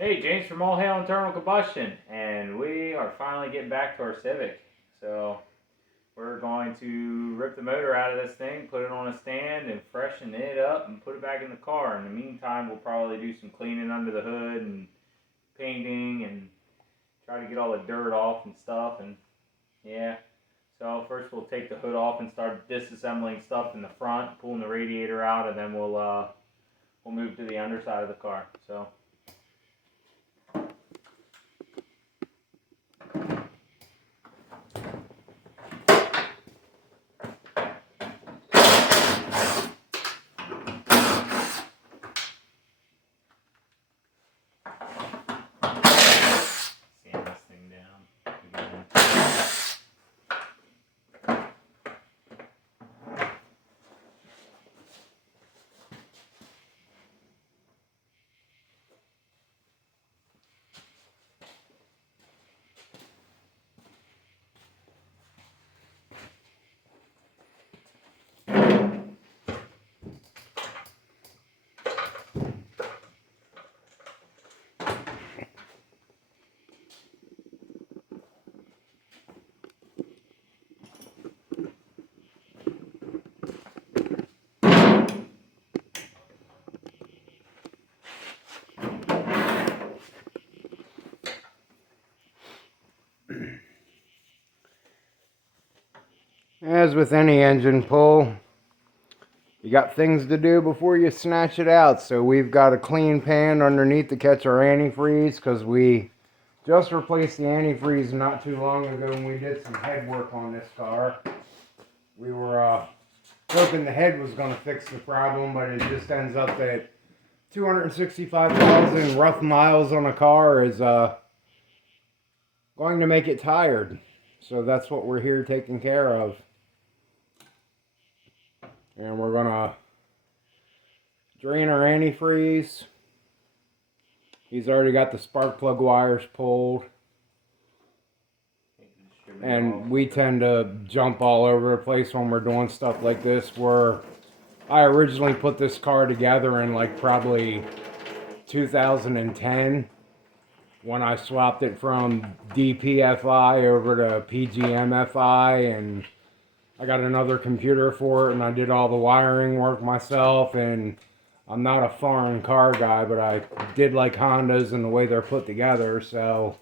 Hey, James from All Hail Internal Combustion, and we are finally getting back to our Civic. So we're going to rip the motor out of this thing, put it on a stand, and freshen it up and put it back in the car. In the meantime, we'll probably do some cleaning under the hood and painting and try to get all the dirt off and stuff. And yeah, so first we'll take the hood off and start disassembling stuff in the front, pulling the radiator out, and then we'll move to the underside of the car. So. As with any engine pull, you got things to do before you snatch it out. So we've got a clean pan underneath to catch our antifreeze because we just replaced the antifreeze not too long ago when we did some head work on this car. We were hoping the head was going to fix the problem, but it just ends up that 265,000 rough miles on a car is going to make it tired. So that's what we're here taking care of. And we're gonna drain our antifreeze. He's already got the spark plug wires pulled. And we tend to jump all over the place when we're doing stuff like this. I originally put this car together in like probably 2010 when I swapped it from DPFI over to PGMFI, and I got another computer for it, and I did all the wiring work myself. And I'm not a foreign car guy, but I did like Hondas and the way they're put together, so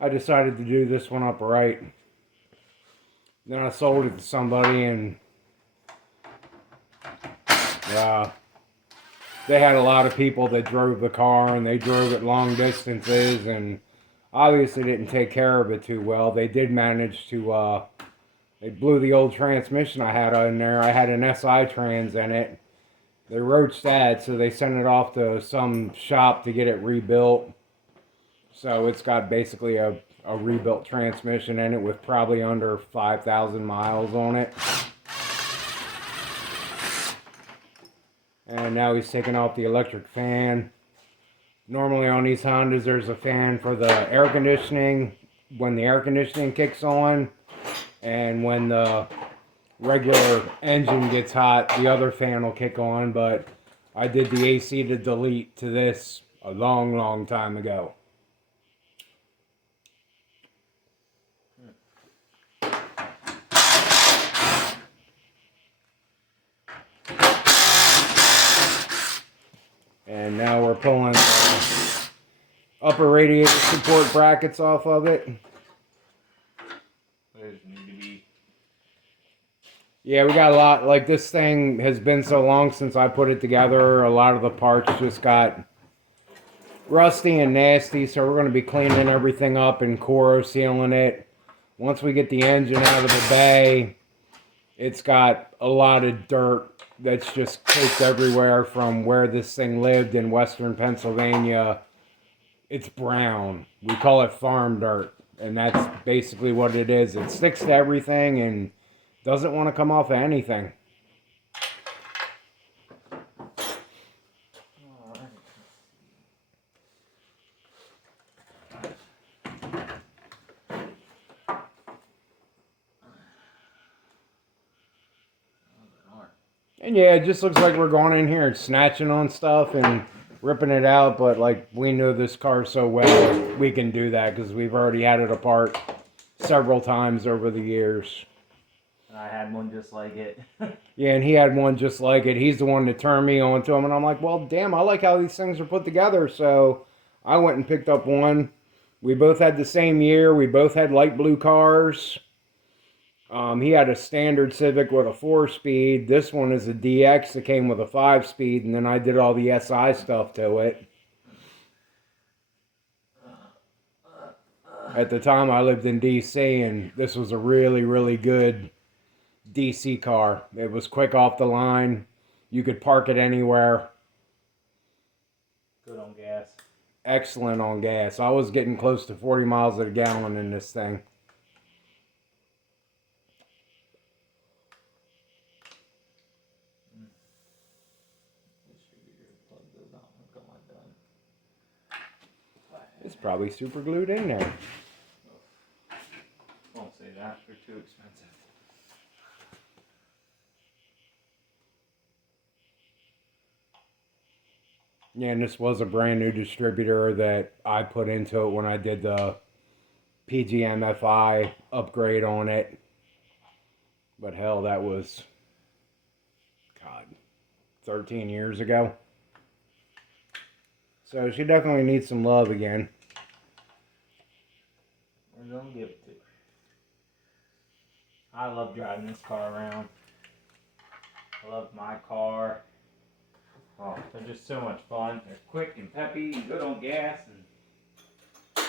I decided to do this one up right. Then I sold it to somebody, and they had a lot of people that drove the car, and they drove it long distances, and obviously didn't take care of it too well. They did manage to they blew the old transmission I had in there. I had an SI trans in it. They roached that, so they sent it off to some shop to get it rebuilt. So it's got basically a rebuilt transmission in it with probably under 5,000 miles on it. And now he's taking off the electric fan. Normally on these Hondas there's a fan for the air conditioning when the air conditioning kicks on. And when the regular engine gets hot, the other fan will kick on. But I did the AC to delete to this a long, long time ago. And now we're pulling the upper radiator support brackets off of it. Yeah, we got a lot, like this thing has been so long since I put it together, a lot of the parts just got rusty and nasty, so we're going to be cleaning everything up and core sealing it. Once we get the engine out of the bay, it's got a lot of dirt that's just caked everywhere from where this thing lived in western Pennsylvania. It's brown. We call it farm dirt, and that's basically what it is. It sticks to everything and doesn't want to come off of anything. And yeah, it just looks like we're going in here and snatching on stuff, and ripping it out, but like we know this car so well, we can do that because we've already had it apart several times over the years. I had one just like it. Yeah, and he had one just like it. He's the one that turned me on to him, and I'm like, well, damn, I like how these things are put together. So I went and picked up one. We both had the same year. We both had light blue cars. He had a standard Civic with a 4-speed. This one is a DX that came with a 5-speed, and then I did all the SI stuff to it. At the time, I lived in DC, and this was a really, really good DC car. It was quick off the line. You could park it anywhere. Good on gas. Excellent on gas. I was getting close to 40 miles a gallon in this thing. It's probably super glued in there. Won't say that. They're too expensive. Yeah, and this was a brand new distributor that I put into it when I did the PGMFI upgrade on it. But hell, that was, God, 13 years ago. So she definitely needs some love again. We're gonna give it to her. I love driving this car around. I love my car. Oh, they're just so much fun. They're quick and peppy and good on gas. And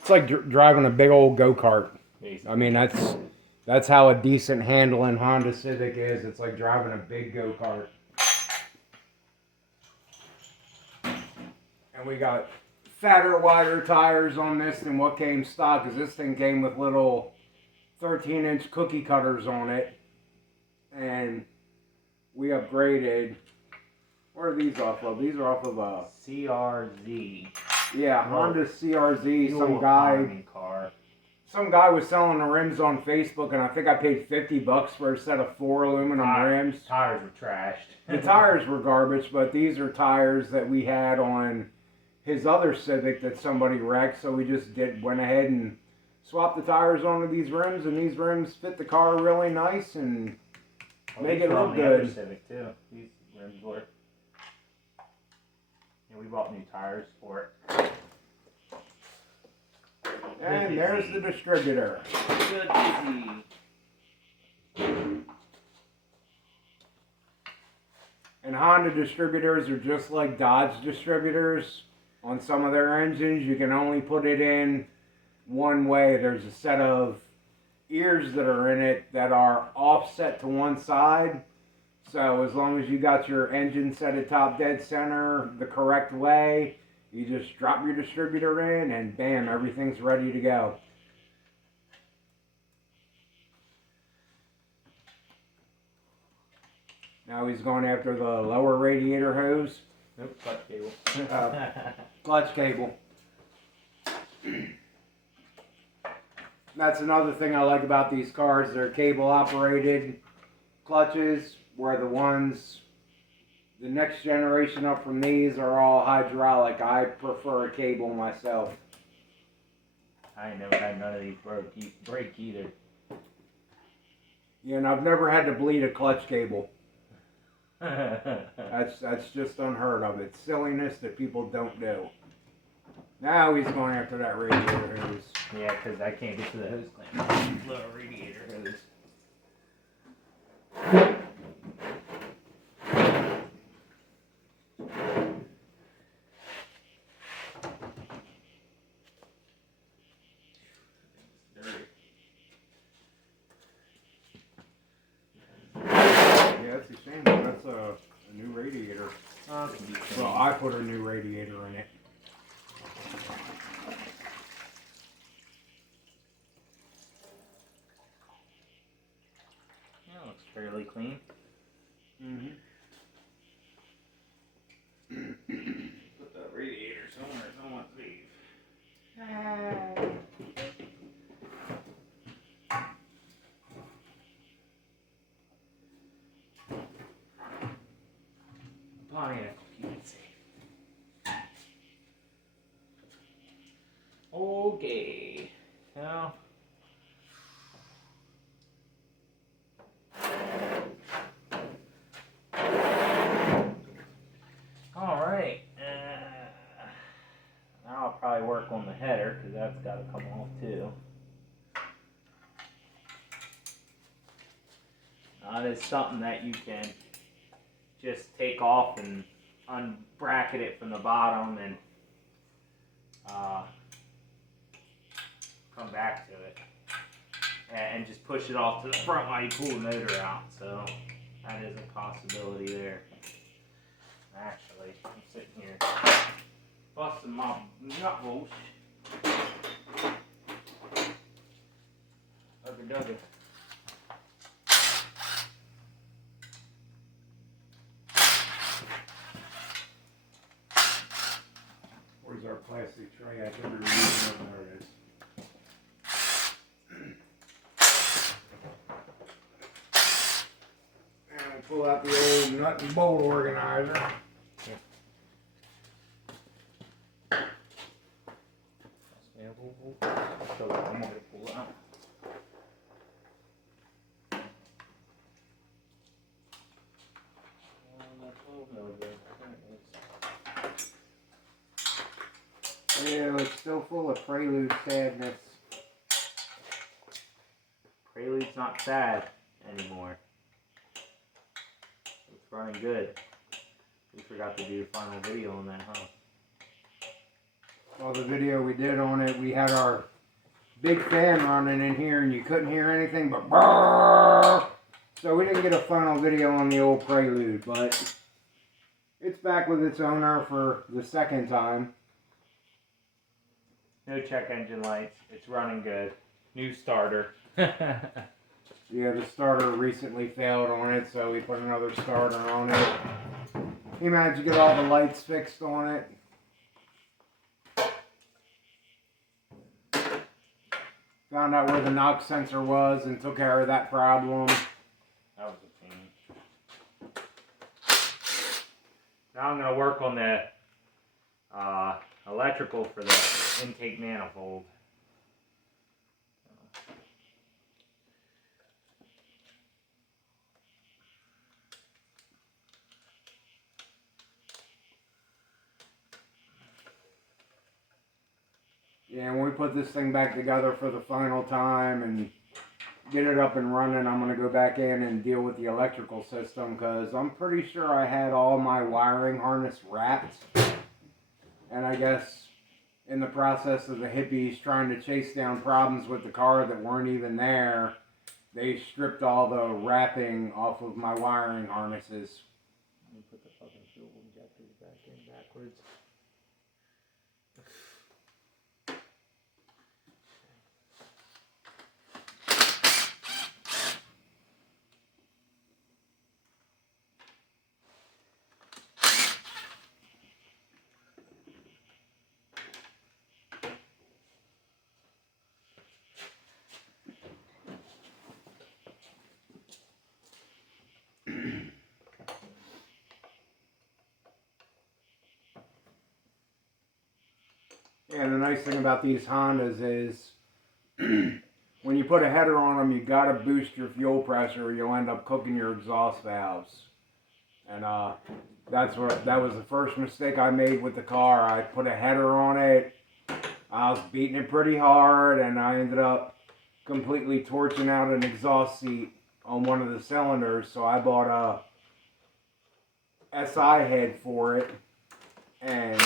It's like driving a big old go-kart. basically. I mean, that's how a decent handling Honda Civic is. It's like driving a big go-kart. And we got fatter, wider tires on this than what came stock, because this thing came with little 13-inch cookie cutters on it. And we upgraded. Where are these off of? These are off of a CRZ. Yeah, Honda CRZ. Fuel economy car. Some guy was selling the rims on Facebook, and I think I paid $50 for a set of 4 aluminum rims. Tires were trashed. The tires were garbage, but these are tires that we had on his other Civic that somebody wrecked, so we just went ahead and swapped the tires onto these rims, and these rims fit the car really nice and make it look The other good. Civic too. These rims were. And we bought new tires for it. And there's the distributor. Good easy. And Honda distributors are just like Dodge distributors. On some of their engines, you can only put it in one way. There's a set of ears that are in it that are offset to one side. So as long as you got your engine set at top dead center the correct way, you just drop your distributor in and bam, everything's ready to go. Now he's going after the lower radiator hose. Nope, clutch cable. Clutch cable. That's another thing I like about these cars. They're cable operated clutches, where the ones, the next generation up from these are all hydraulic. I prefer a cable myself. I ain't never had none of these break either. Yeah, and I've never had to bleed a clutch cable. That's just unheard of. It's silliness that people don't do. Now he's going after that radiator hose. Yeah, because I can't get to the hose clamp. Lower radiator hose. Yeah, that's a shame. That's a new radiator. Oh, it can be clean. Well, I put a new radiator in it. Yeah, it looks fairly clean. Mm-hmm. Put that radiator somewhere someone's leave. Pontiac will keep it safe. Okay. Now. Alright. Now I'll probably work on the header because that's got to come off too. That is something that you can just take off and unbracket it from the bottom and come back to it. And just push it off to the front while you pull the motor out. So that is a possibility there. Actually, I'm sitting here busting my nut holes. Dugger. Where's our plastic tray? I think we're using it. There it is. And we'll pull out the old nut and bolt organizer. So I'm going to pull it out. Yeah, it's still full of Prelude sadness. Prelude's not sad anymore. It's running good. We forgot to do the final video on that, huh? Well, the video we did on it, we had our big fan running in here and you couldn't hear anything but brrrr. So we didn't get a final video on the old Prelude, but it's back with its owner for the second time. No check engine lights. It's running good. New starter. Yeah, the starter recently failed on it, so we put another starter on it. He managed to get all the lights fixed on it. Found out where the knock sensor was and took care of that problem. That was a pain. Now I'm going to work on the electrical for the intake manifold. Yeah, when we put this thing back together for the final time and get it up and running, I'm going to go back in and deal with the electrical system because I'm pretty sure I had all my wiring harness wrapped. And I guess in the process of the hippies trying to chase down problems with the car that weren't even there, they stripped all the wrapping off of my wiring harnesses. Let me put the fucking fuel injectors back in backwards. Yeah, the nice thing about these Hondas is when you put a header on them, you gotta boost your fuel pressure or you'll end up cooking your exhaust valves. And that was the first mistake I made with the car. I put a header on it. I was beating it pretty hard and I ended up completely torching out an exhaust seat on one of the cylinders. So I bought a SI head for it and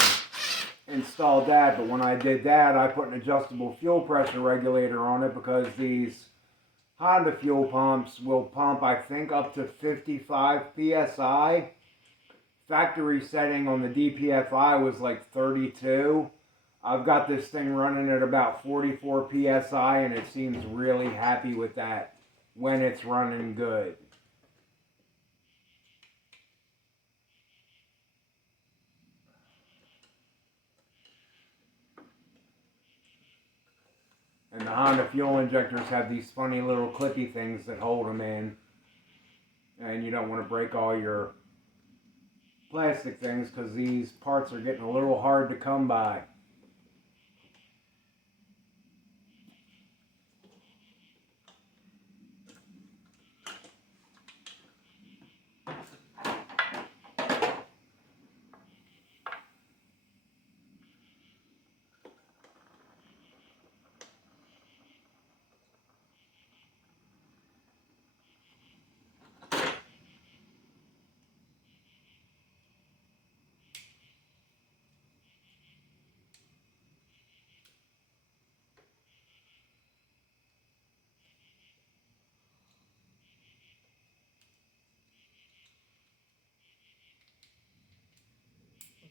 installed that. But when I did that, I put an adjustable fuel pressure regulator on it because these Honda fuel pumps will pump, I think, up to 55 psi. Factory setting on the DPFI was like 32. I've got this thing running at about 44 psi and it seems really happy with that when it's running good. And the Honda fuel injectors have these funny little clippy things that hold them in. And you don't want to break all your plastic things because these parts are getting a little hard to come by.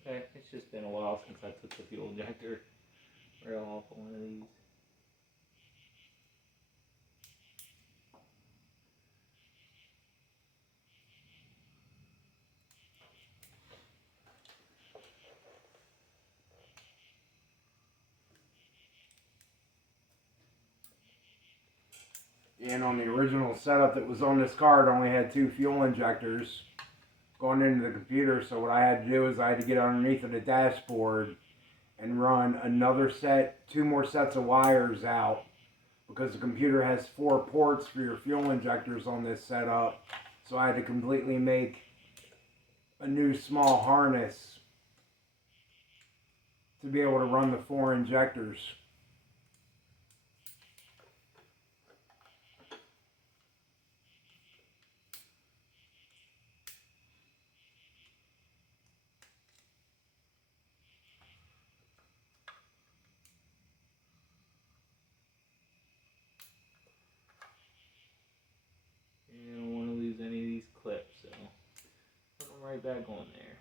Okay, it's just been a while since I took the fuel injector rail off of one of these. And on the original setup that was on this car, it only had 2 fuel injectors going into the computer. So what I had to do is I had to get underneath of the dashboard and run another set, 2 more sets of wires out, because the computer has 4 ports for your fuel injectors on this setup. So I had to completely make a new small harness to be able to run the 4 injectors. You don't want to lose any of these clips, so put them right back on there.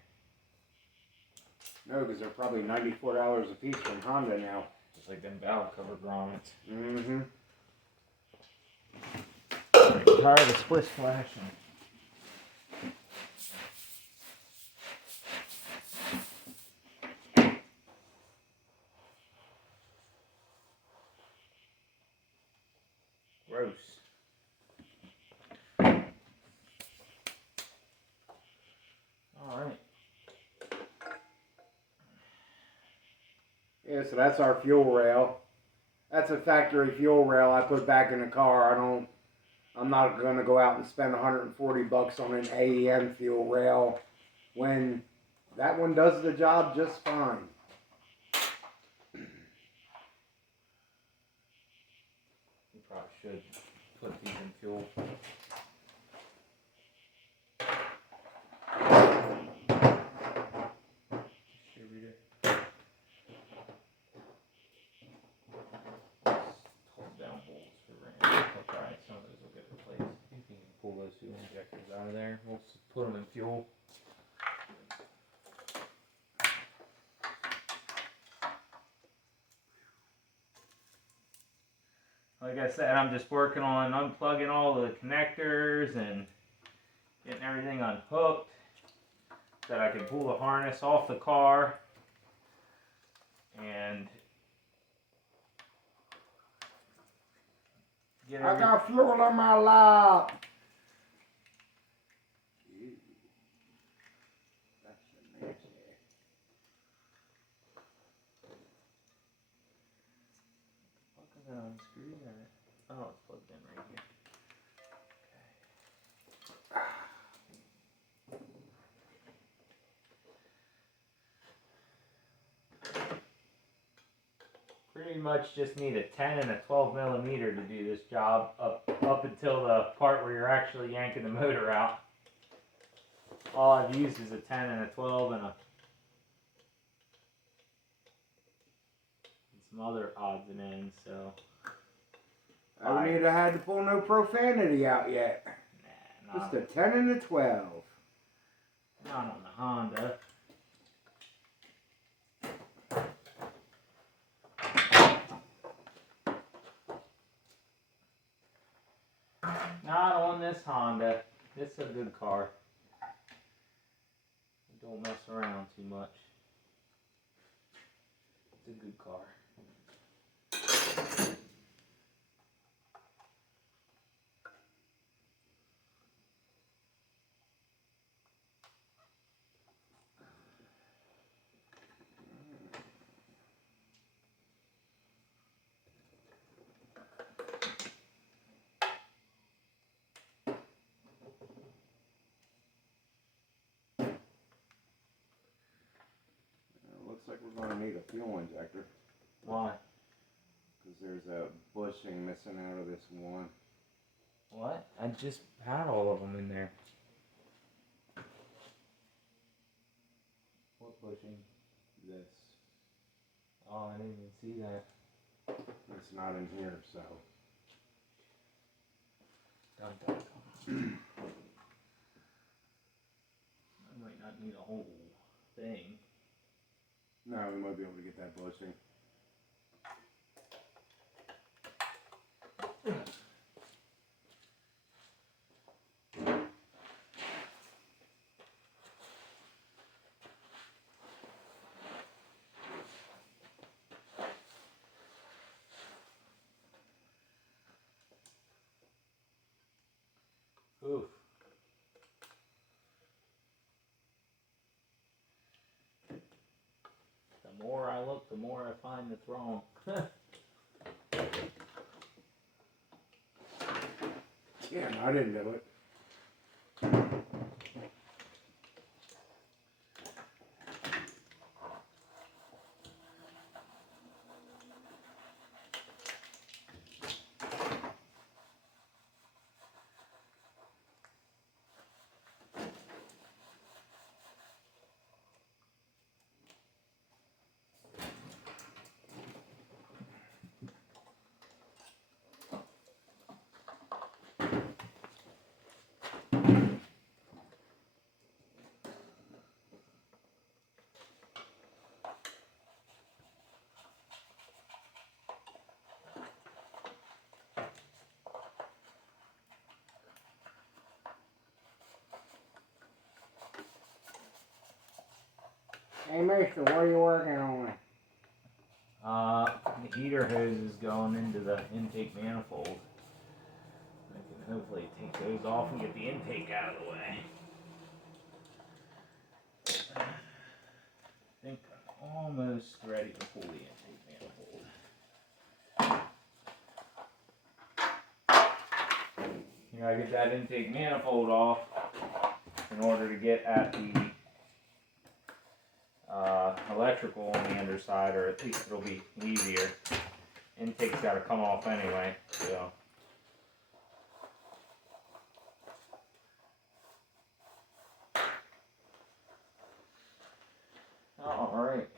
No, because they're probably $94 a piece from Honda now. Just like them valve cover grommets. Mm-hmm. Tired of splish flashing. Gross. Alright. Yeah, so that's our fuel rail. That's a factory fuel rail I put back in the car. I'm not going to go out and spend $140 on an AEM fuel rail when that one does the job just fine. You probably should put these in fuel. Distributor. Hold down bolts for ram. Okay, some of those will get replaced. If you can pull those fuel injectors out of there, we'll put them in fuel. Like I said, I'm just working on unplugging all the connectors and getting everything unhooked so that I can pull the harness off the car and get I got fuel in my lap. That's nasty. What is that unscrewed or? Oh, it's plugged in right here. Pretty much just need a 10 and a 12 millimeter to do this job up until the part where you're actually yanking the motor out. All I've used is a 10 and a 12 and some other odds and ends, so. I don't need to have to pull no profanity out yet. Nah, Just a 10 and a 12. not on the Honda. Not on this Honda. This is a good car. Don't mess around too much. It's a good car. Looks like we're going to need a fuel injector. Why? Because there's a bushing missing out of this one. What? I just had all of them in there. What bushing? This. Oh, I didn't even see that. It's not in here, so. Dun, dun, dun. I might not need a whole thing. No, we might be able to get that bushing. Oof. The more I look, the more I find it's wrong. Yeah, no, I didn't do it. Hey, mister, what are you working on? The heater hose is going into the intake manifold. I can hopefully take those off and get the intake out of the way. I think I'm almost ready to pull the intake manifold. You gotta get that intake manifold off in order to get at the electrical on the underside, or at least it'll be easier. Intake's gotta come off anyway, so. Alright.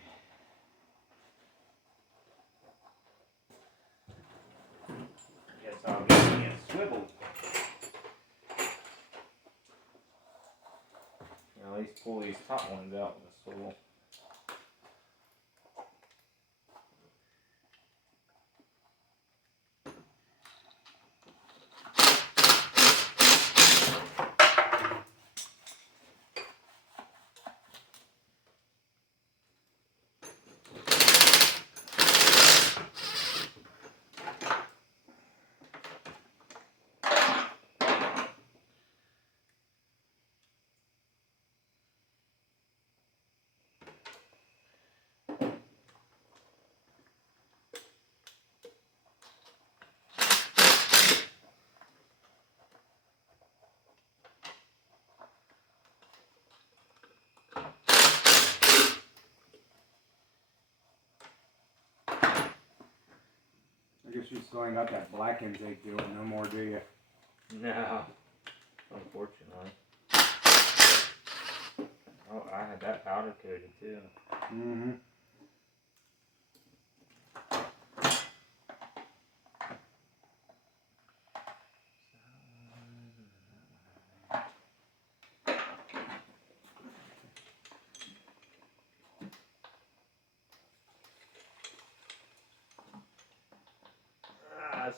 Guess I'll get me a swivel. At least pull these top ones out with a swivel. I guess you still ain't got that black intake doing no more, do you? No, unfortunately. Oh, I had that powder coated too. Mm-hmm.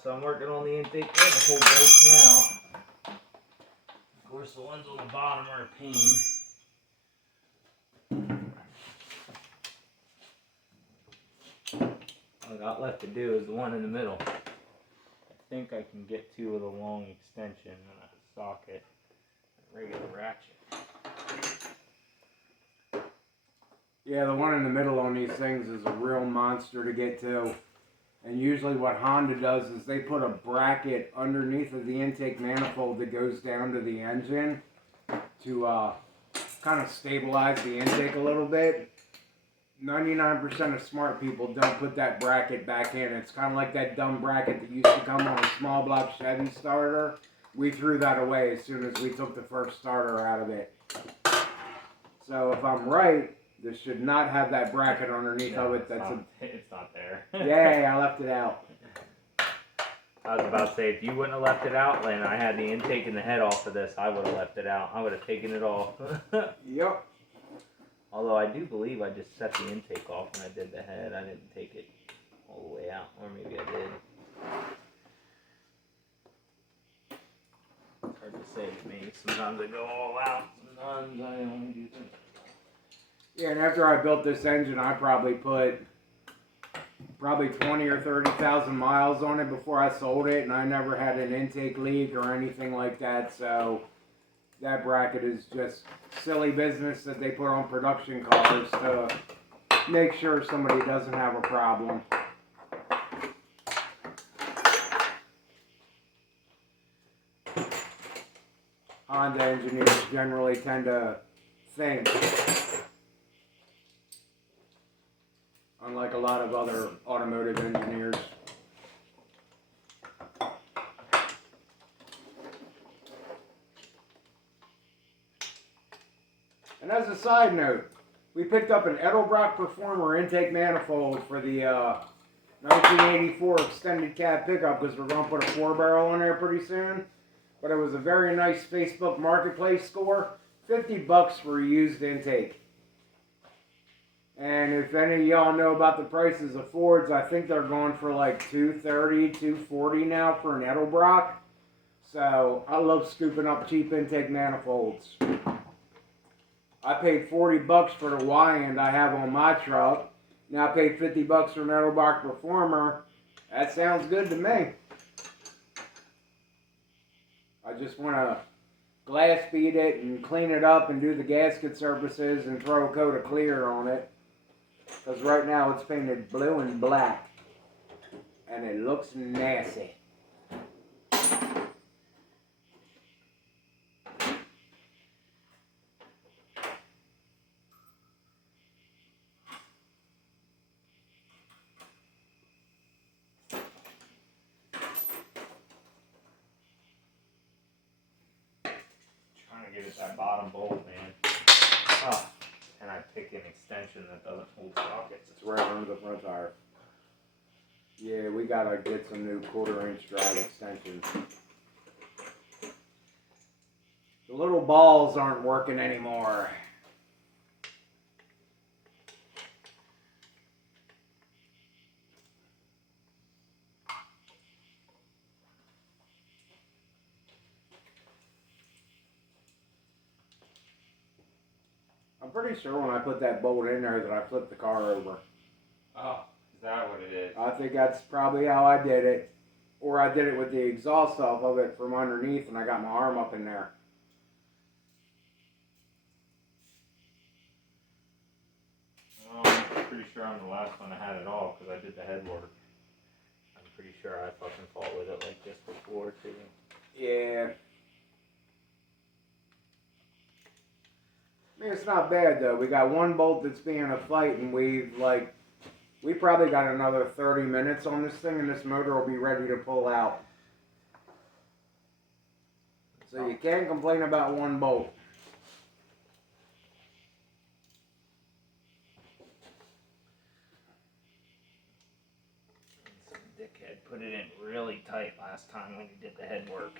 So I'm working on the intake manifold bolts now. Of course, the ones on the bottom are a pain. All I got left to do is the one in the middle. I think I can get two with a long extension and a socket, a regular ratchet. Yeah, the one in the middle on these things is a real monster to get to. And usually what Honda does is they put a bracket underneath of the intake manifold that goes down to the engine to kind of stabilize the intake a little bit. 99% of smart people don't put that bracket back in. It's kind of like that dumb bracket that used to come on a small block Chevy starter. We threw that away as soon as we took the first starter out of it. So if I'm right, this should not have that bracket underneath of it. It's not there. Yay, I left it out. I was about to say, if you wouldn't have left it out, and I had the intake and the head off of this, I would have left it out. I would have taken it off. Yep. Although I do believe I just set the intake off when I did the head. I didn't take it all the way out, or maybe I did. It's hard to say with me. Sometimes I go all out, sometimes I only do things. Yeah, and after I built this engine, I probably put 20 or 30,000 miles on it before I sold it, and I never had an intake leak or anything like that. So that bracket is just silly business that they put on production cars to make sure somebody doesn't have a problem. Honda engineers generally tend to think, unlike a lot of other automotive engineers. And as a side note, we picked up an Edelbrock Performer intake manifold for the 1984 extended cab pickup because we're going to put a 4-barrel on there pretty soon. But it was a very nice Facebook Marketplace score. $50 for a used intake. And if any of y'all know about the prices of Fords, I think they're going for like $230, $240 now for an Edelbrock. So I love scooping up cheap intake manifolds. I paid $40 for the Y-end I have on my truck. Now I paid $50 for an Edelbrock Performer. That sounds good to me. I just want to glass bead it and clean it up and do the gasket surfaces and throw a coat of clear on it. Because right now it's painted blue and black. And it looks nasty. Get at that bottom bolt, man. Oh, and I pick an extension that doesn't hold sockets. It's right under the front tire. Yeah, we gotta get some new 1/4-inch drive extensions. The little balls aren't working anymore. I'm pretty sure when I put that bolt in there that I flipped the car over. Oh, is that what it is? I think that's probably how I did it. Or I did it with the exhaust off of it from underneath and I got my arm up in there. Well, I'm pretty sure I'm the last one that had it all because I did the head work. I'm pretty sure I fucking fought with it like this before too. Yeah. I mean, it's not bad though. We got one bolt that's being a fight, and we probably got another 30 minutes on this thing, and this motor will be ready to pull out. So you can't complain about one bolt. Some dickhead put it in really tight last time when he did the head work.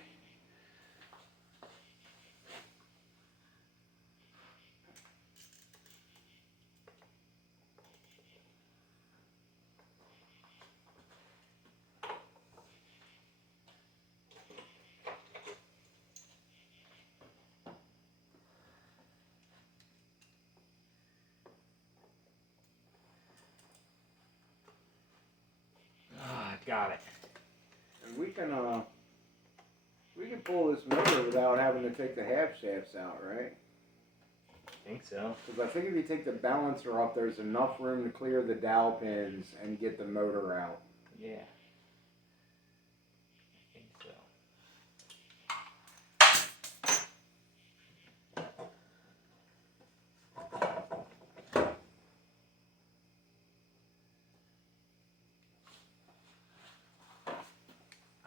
Got it. And we can pull this motor without having to take the half shafts out, right? I think so. Because I think if you take the balancer off, there's enough room to clear the dowel pins and get the motor out. Yeah. I think so.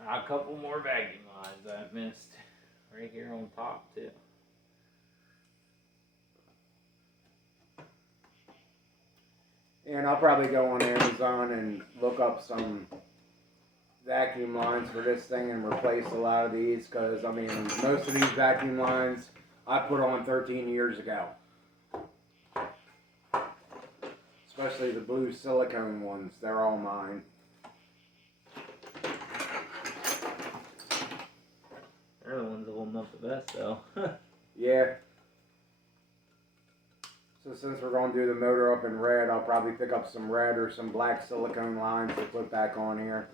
A couple more vacuum lines I've missed right here on top too. And I'll probably go on Amazon and look up some vacuum lines for this thing and replace a lot of these, because I mean most of these vacuum lines I put on 13 years ago. especially the blue silicone ones. They're all mine. They're the ones that hold up the best, though. Yeah. So since we're going to do the motor up in red, I'll probably pick up some red or some black silicone lines to put back on here.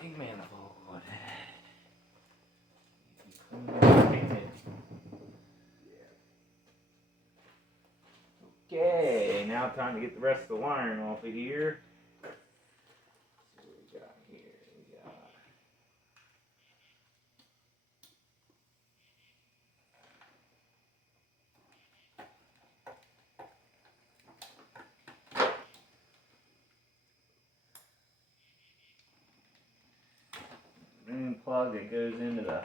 Big manifold. Okay, now time to get the rest of the wiring off of here. Let's see what we got here. We got main plug that goes into the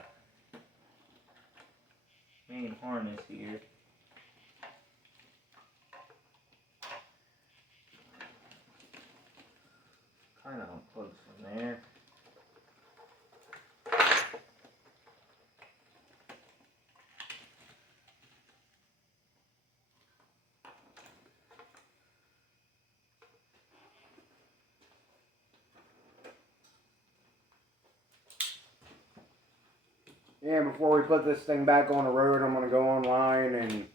main harness here. Kind of unplugs from there. And before we put this thing back on the road, I'm going to go online and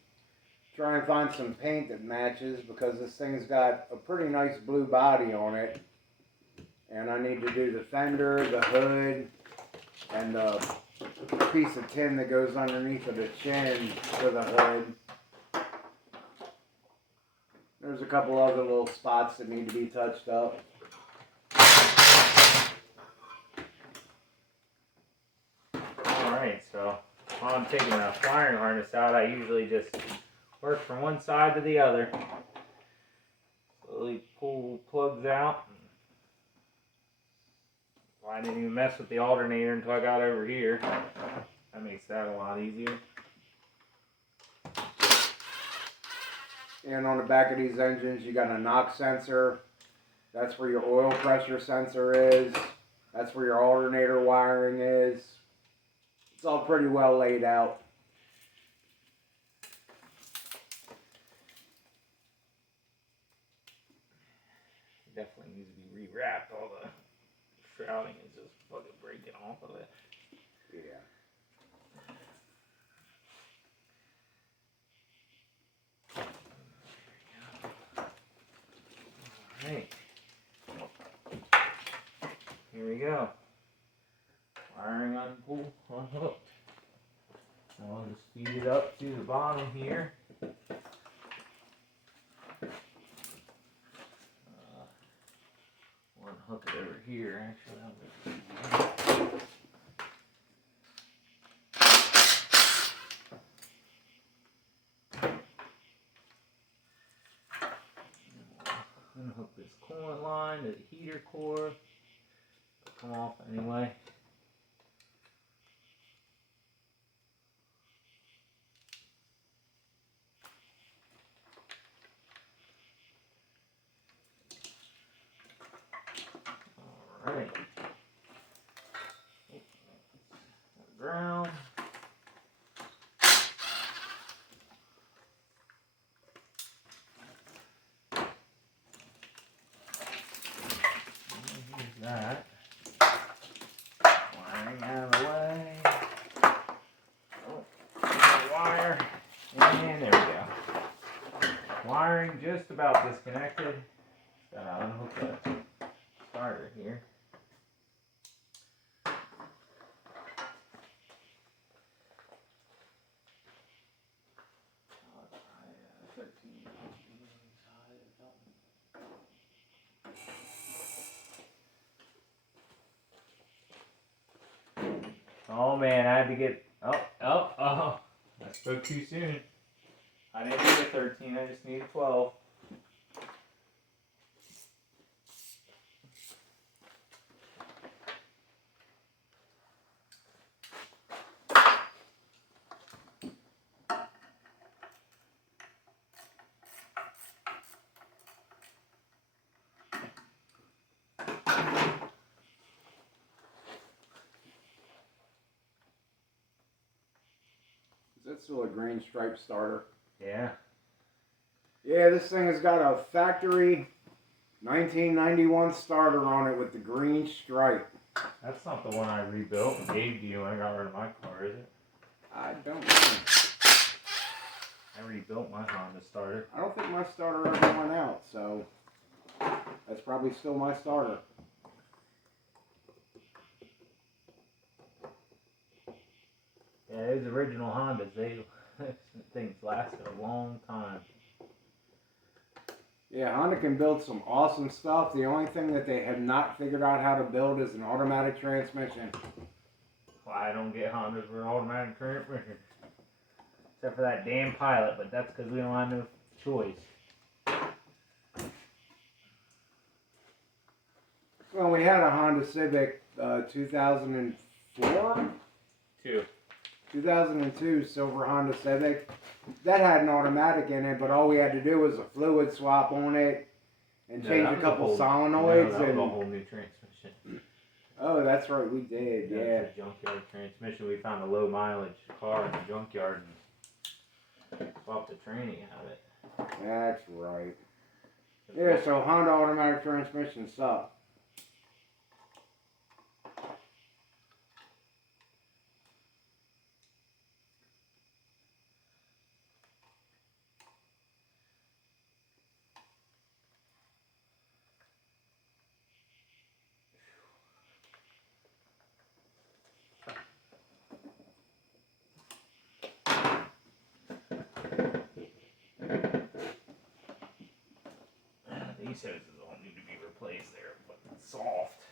try and find some paint that matches, because this thing's got a pretty nice blue body on it. And I need to do the fender, the hood, and the piece of tin that goes underneath of the chin for the hood. There's a couple other little spots that need to be touched up. Alright, so while I'm taking the wiring harness out, I usually just work from one side to the other. Slowly pull plugs out. Well, I didn't even mess with the alternator until I got over here. That makes that a lot easier. And on the back of these engines, you got a knock sensor. That's where your oil pressure sensor is. That's where your alternator wiring is. It's all pretty well laid out. Definitely needs to be rewrapped. All the shrouding is just fucking breaking off of it. Yeah. Alright. Here we go. Wiring unhooked. I'll just feed it up to the bottom here. We'll unhook it over here, actually. Unhook this coolant line to the heater core. It'll come off anyway. Alright. Ground. Here's that. Wiring out of the way. Oh, wire. And there we go. Wiring just about disconnected. Gotta unhook the starter here. Oh man, I had to get. Oh. I spoke too soon. I didn't need a 13, I just needed 12. That's still a green stripe starter. Yeah. Yeah, this thing has got a factory 1991 starter on it with the green stripe. That's not the one I rebuilt and gave to you when I got rid of my car, is it? I don't know. I rebuilt my Honda starter. I don't think my starter ever went out, so that's probably still my starter. Yeah, those original Hondas, things lasted a long time. Yeah, Honda can build some awesome stuff. The only thing that they have not figured out how to build is an automatic transmission. Well, I don't get Hondas for automatic transmission. Except for that damn Pilot, but that's because we don't have no choice. Well, we had a Honda Civic 2004? 2002 silver Honda Civic. That had an automatic in it, but all we had to do was a fluid swap on it and change a couple solenoids. No, that was a whole new transmission. Oh, that's right, we did, yeah. It's a junkyard transmission. We found a low mileage car in the junkyard and swapped the tranny out of it. That's right. Yeah, so Honda automatic transmissions suck. These hoses all need to be replaced. They're fucking soft.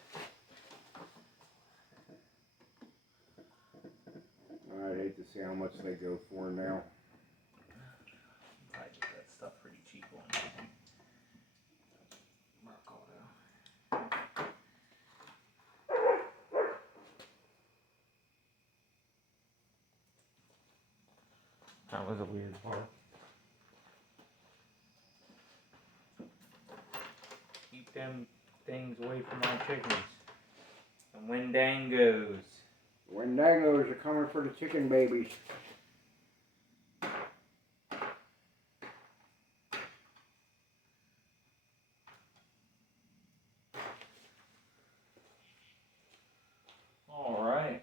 I'd hate to see how much they go for now. I get that stuff pretty cheap on Mark Auto. That was a weird part. Keep them things away from my chickens. And Wendangos. Wendangos are coming for the chicken babies. All right.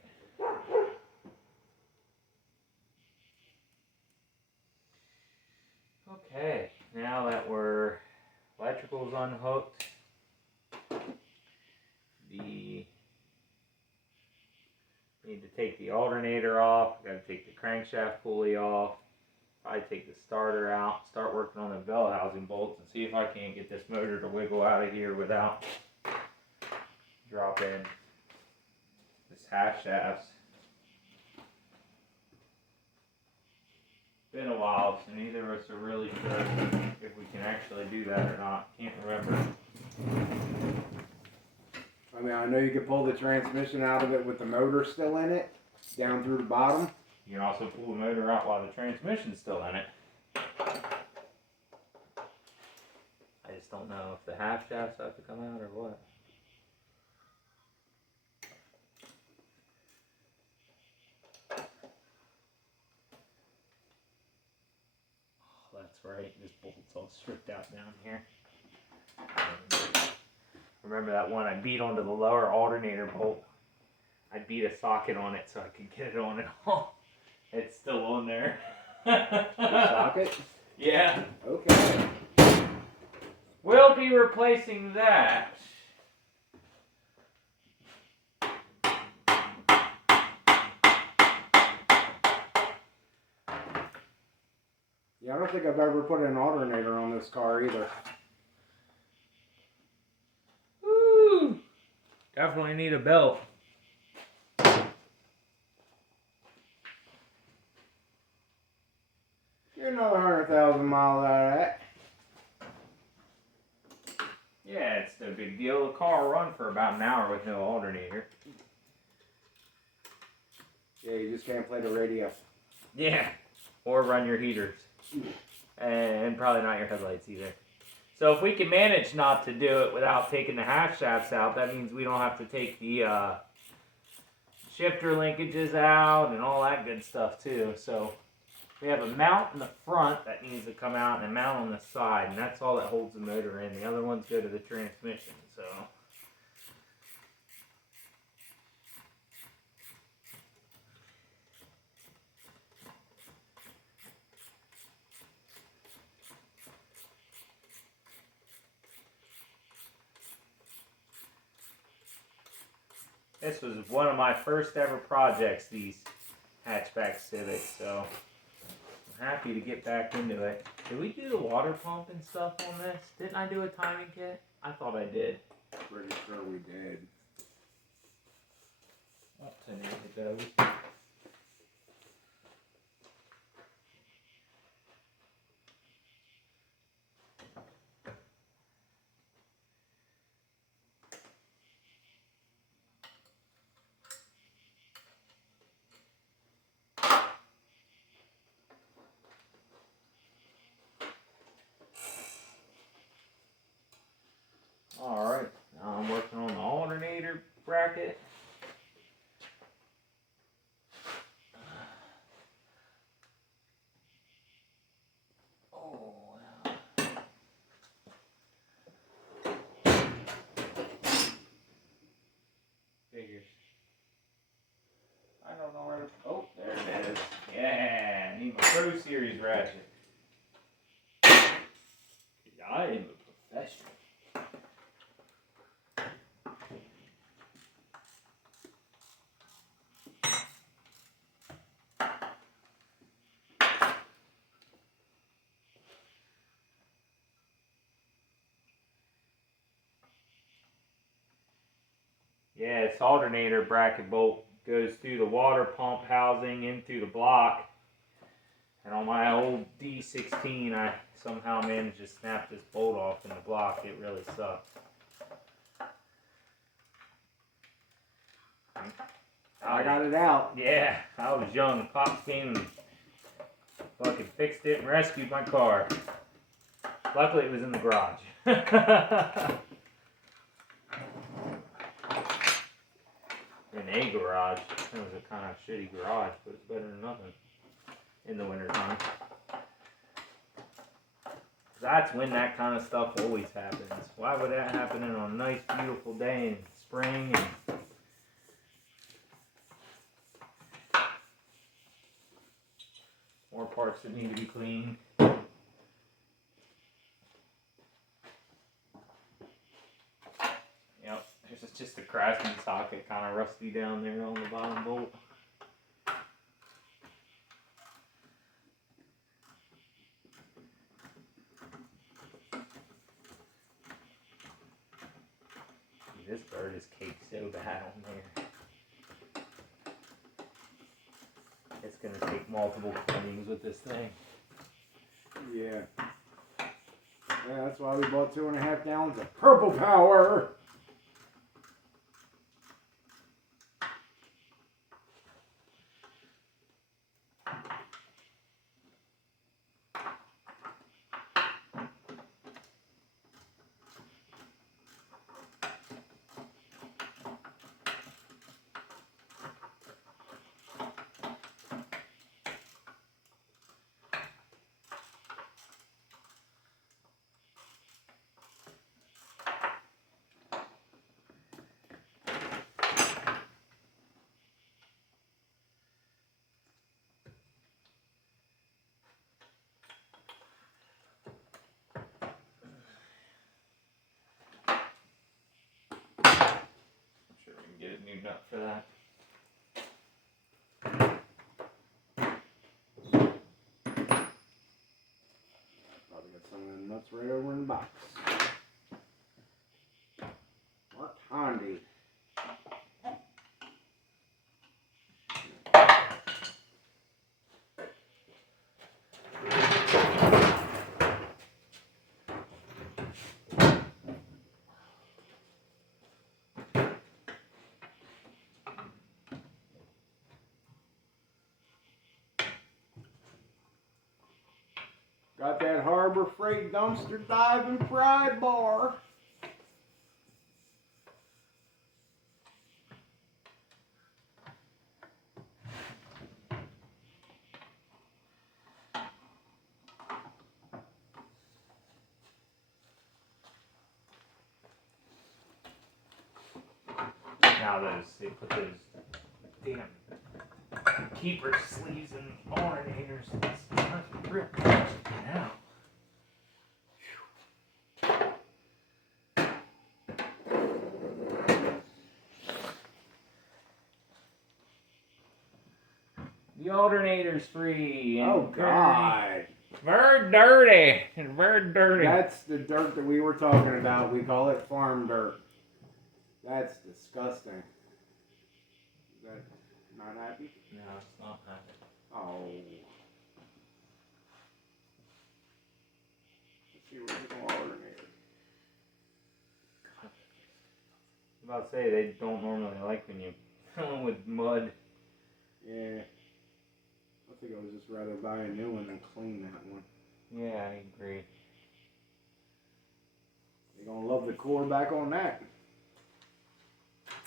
Okay, now that we're electrical's unhooked, need to take the alternator off, got to take the crankshaft pulley off, probably take the starter out, start working on the bell housing bolts and see if I can't get this motor to wiggle out of here without dropping this half shafts. Been a while, so neither of us are really sure if we can actually do that or not. Can't remember. I mean, I know you can pull the transmission out of it with the motor still in it, down through the bottom. You can also pull the motor out while the transmission's still in it. I just don't know if the half shafts have to come out or what. Oh, that's right. This bolt's all stripped out down here. Remember that one I beat onto the lower alternator bolt? I beat a socket on it so I could get it on and off. It's still on there. The socket? Yeah. Okay. We'll be replacing that. Yeah, I don't think I've ever put an alternator on this car either. Woo! Definitely need a belt. You're another 100,000 miles out of that. Yeah, it's no big deal. The car will run for about an hour with no alternator. Yeah, you just can't play the radio. Yeah, or run your heaters. And probably not your headlights either. So if we can manage not to do it without taking the half shafts out, that means we don't have to take the shifter linkages out and all that good stuff too. So We have a mount in the front that needs to come out and a mount on the side, and that's all that holds the motor in. The other ones go to the transmission, so. This was one of my first ever projects, these hatchback Civics, so I'm happy to get back into it. Did we do the water pump and stuff on this? Didn't I do a timing kit? I thought I did. Pretty sure we did. Up to me it goes. Alright, now I'm working on the alternator bracket. Oh, figures. I don't know where to. Oh, there it is. Yeah, I need my Pro Series ratchet. I am a professional. Yeah, this alternator bracket bolt goes through the water pump housing in through the block. And on my old D16, I somehow managed to snap this bolt off in the block. It really sucks. I got it out. Yeah, I was young. Pops came and fucking fixed it and rescued my car. Luckily, it was in the garage. In a garage. It was a kind of shitty garage, but it's better than nothing in the wintertime. That's when that kind of stuff always happens. Why would that happen on a nice, beautiful day in spring? And more parts that need to be cleaned. Yep, there's just a cracking socket, kind of rusty down there on the bottom bolt. This bird is caked so bad on there. It's going to take multiple cleanings with this thing. Yeah. Yeah, that's why we bought 2.5 gallons of Purple Power. Get a new nut for that. Probably got some of the nuts right over in the box. What Honda? Got that Harbor Freight dumpster diving pry bar. how they put those damn keeper sleeves in alternators. That's real now. The alternator's free. And Oh God. Very dirty. And very dirty. That's the dirt that we were talking about. We call it farm dirt. That's disgusting. Is that not happy? No, it's not happy. Oh. Let's see where's the alternator. I'm about to say they don't normally like when you fill them with mud. Yeah. I think I would just rather buy a new one than clean that one. Yeah, I agree. You're gonna love the core back on that.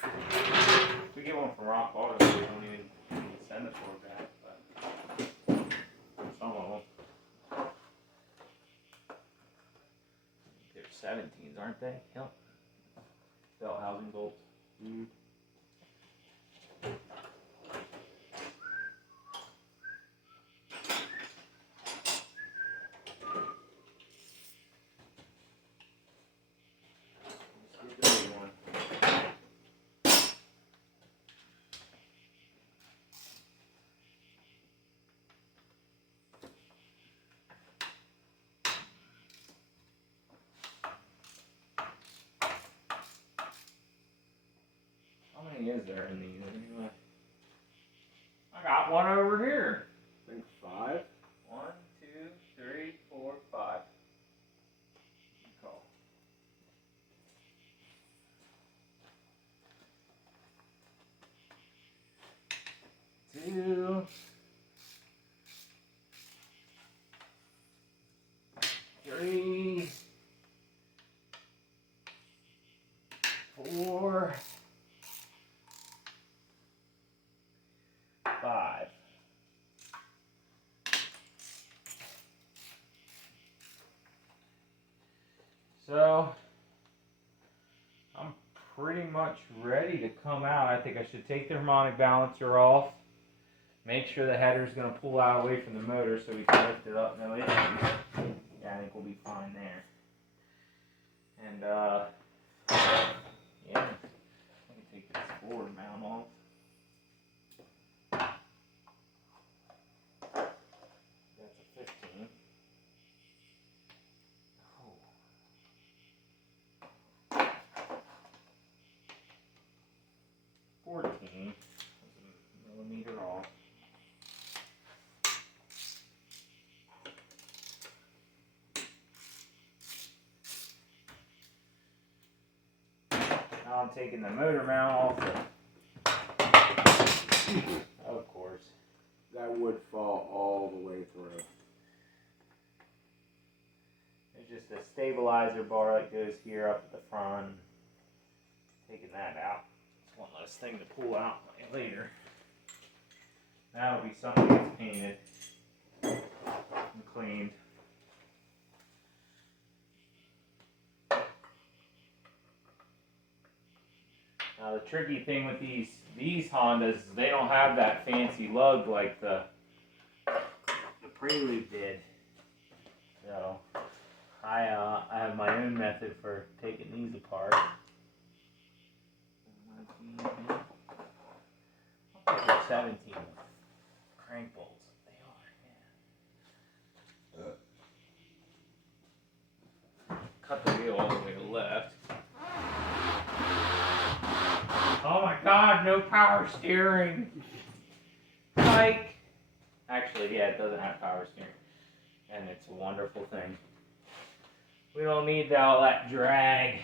If we get one from Rock Auto, we don't even send the core back, but some of them. They're 17s, aren't they? Yep. Belt housing bolts. Mm. How many is there in these anyway? I got one over here. I think 5. 1, 2, 3, 4, 5. Call. Two, 3, 4, 5. So, I'm pretty much ready to come out. I think I should take the harmonic balancer off. Make sure the header's going to pull out away from the motor so we can lift it up. No issues. Yeah, I think we'll be fine there. And, yeah, I can take this forward mount off. That's a 15. Oh. 14. That's a millimeter off. Now I'm taking the motor mount off. Of course. That would fall all the way through. There's just a stabilizer bar that goes here up at the front. Taking that out. It's one less thing to pull out later. That'll be something that's painted and cleaned. Now the tricky thing with these Hondas, they don't have that fancy lug like the Prelude did. So I have my own method for taking these apart. I think they're 17 crank bolts. They are, yeah. Cut the wheel all the way to the left. Oh my God, no power steering. Like, actually, yeah, it doesn't have power steering. And it's a wonderful thing. We don't need all that drag.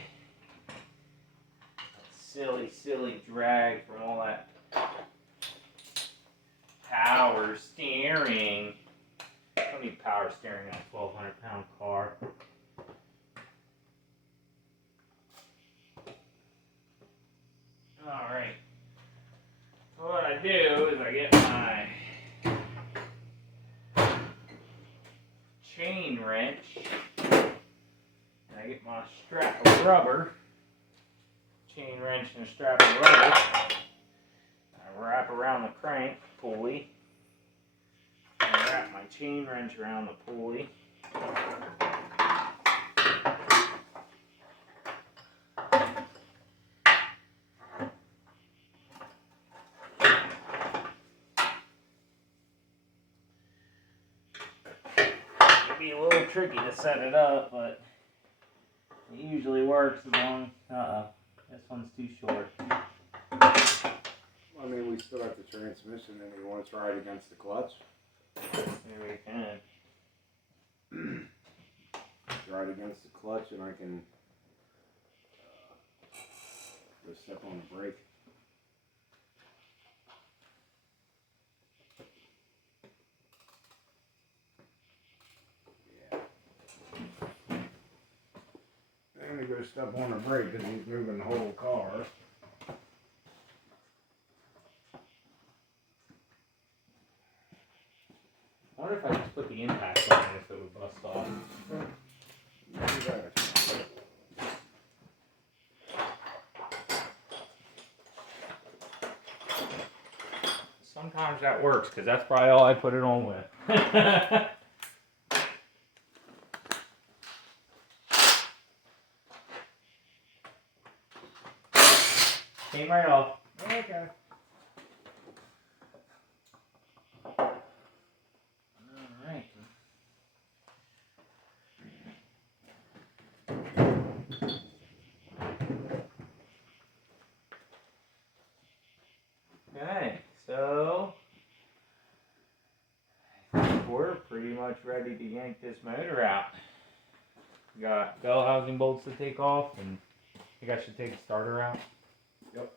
That silly drag from all that power steering. I don't need power steering on a 1,200-pound car. Alright. So what I do is I get my chain wrench and I get my strap of rubber, chain wrench and a strap of rubber. I wrap around the crank pulley. I wrap my chain wrench around the pulley. It'd be a little tricky to set it up, but it usually works as long. This one's too short. I mean, we still got the transmission, and you want to try it against the clutch? Here we can. Try it against the clutch, and I can go step on the brake. Yeah. I'm gonna go step on the brake because he's moving the whole car. I wonder if I just put the impact on it if it would bust off. Maybe that. Sometimes that works because that's probably all I put it on with. Came right off. Okay. Alright. Okay, so I think we're pretty much ready to yank this motor out. We got bell housing bolts to take off, and I think I should take the starter out. Yep.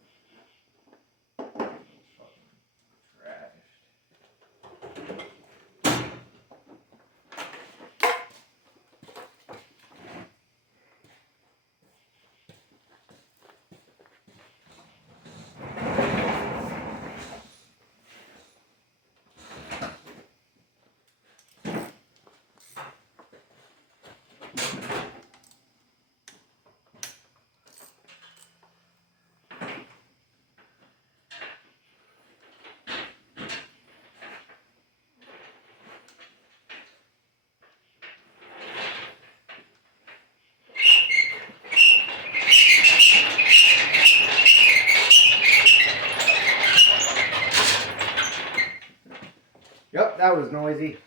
Yep, that was noisy.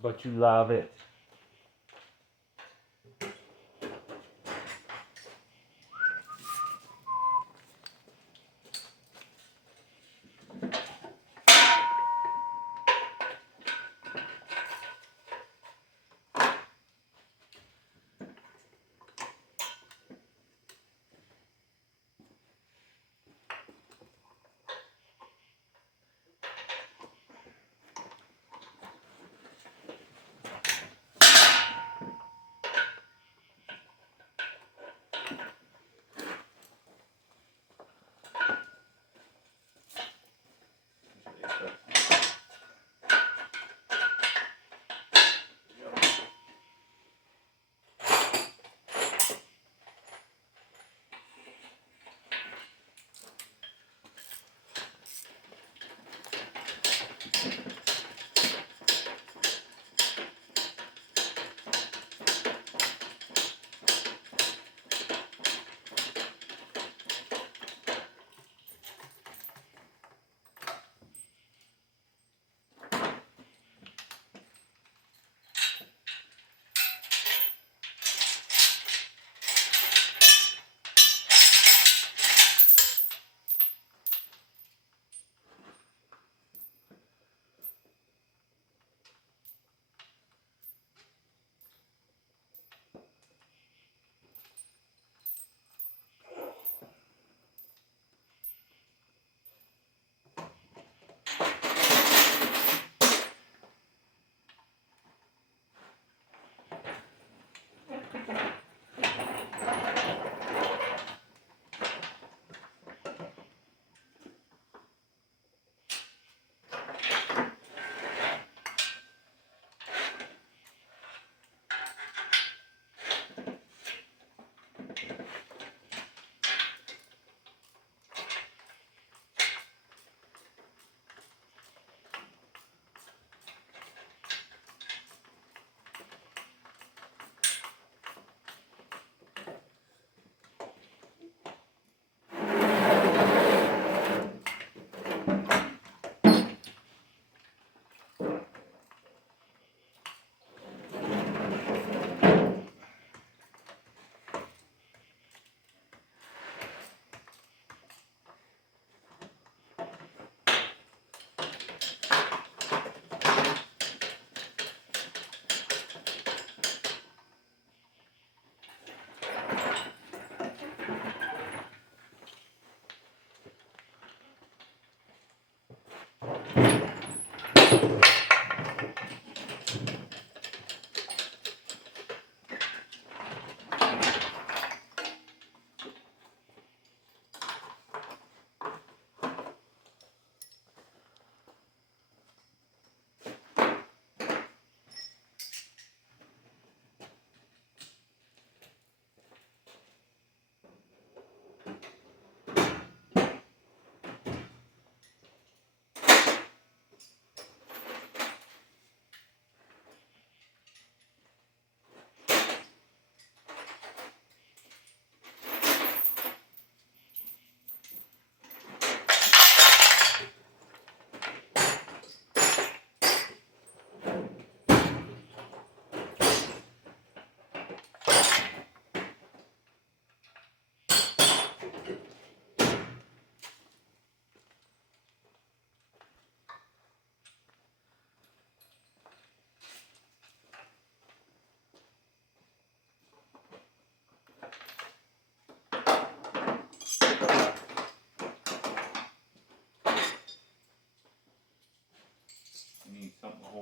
But you love it.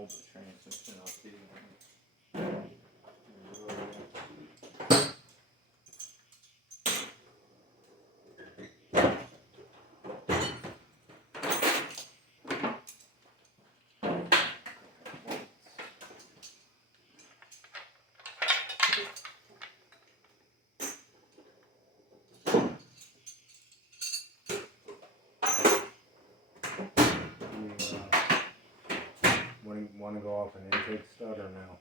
hold the transmission up too. Want to go off an intake stud or no?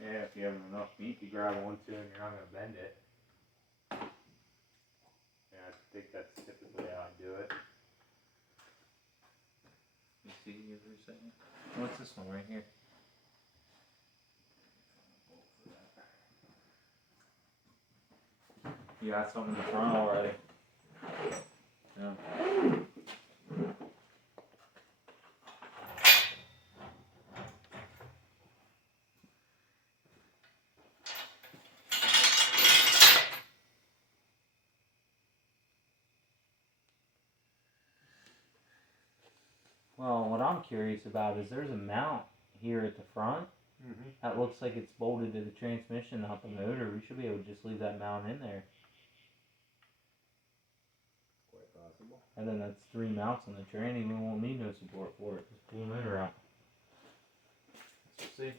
Yeah, if you have enough meat to grab onto and you're not going to bend it. Yeah, I think that's typically how I do it. You see here for a second? What's this one right here? You got something in the front already. Yeah. Well, what I'm curious about is there's a mount here at the front that looks like it's bolted to the transmission, not the motor. We should be able to just leave that mount in there. Quite possible. And then that's 3 mounts on the tranny. We won't need no support for it. Just pull the motor out. Let's see.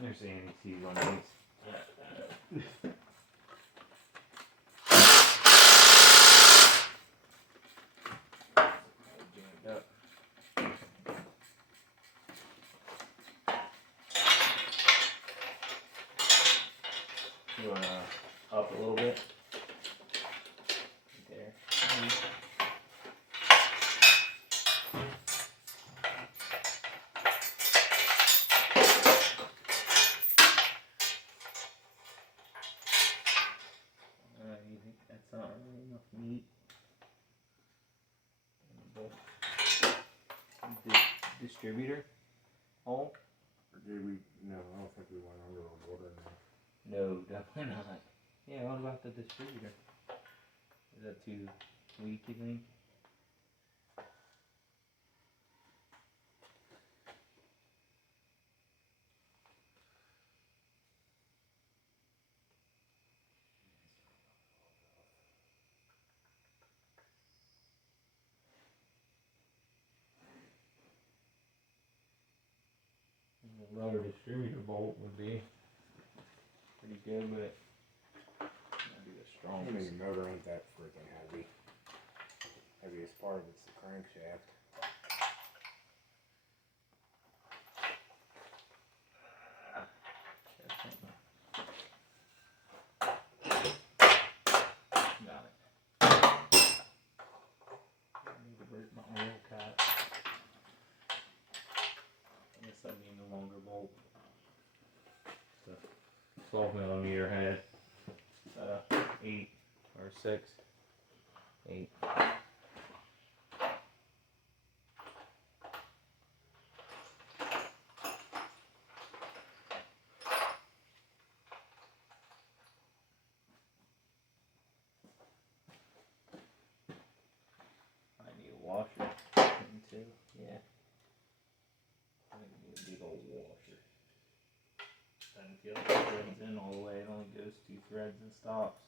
There's the anti-seize on these. Jammed up. You want to up a little bit? Right there. You think that's not really enough meat? Distributor hole? Or did we? No, I don't think we went under the water now. No, definitely not. Yeah, what about the distributor? Is that too weak, you think? The rubber distributor bolt would be pretty good, but that'd be the I strongest. mean, the motor ain't that freaking heavy. Heaviest part of it's the crankshaft. Got it. I need to break my oil cap. I guess I need a longer bolt. It's a 12mm head. Is that a 8 or 6? 8. I need a washer too. Yeah. I need a big old washer. Doesn't feel like it threads in all the way. It only goes 2 threads and stops.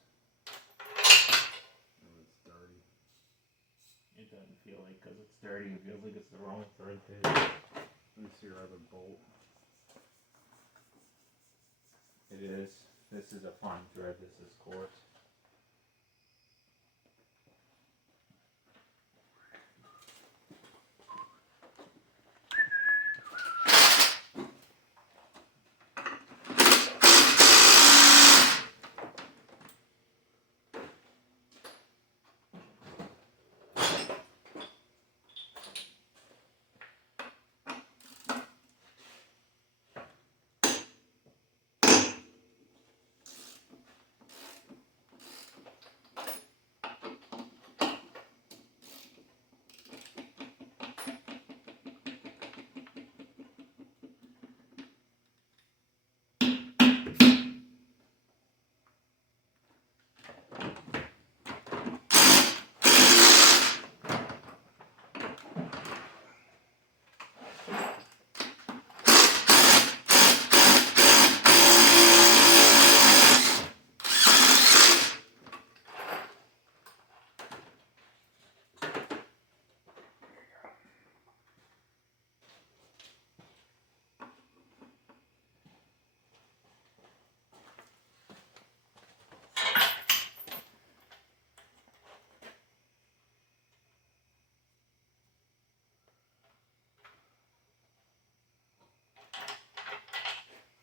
Oh, it's dirty. It doesn't feel like, because it's dirty, it feels like it's the wrong thread too. Let me see your other bolt. It is. This is a fine thread. This is coarse.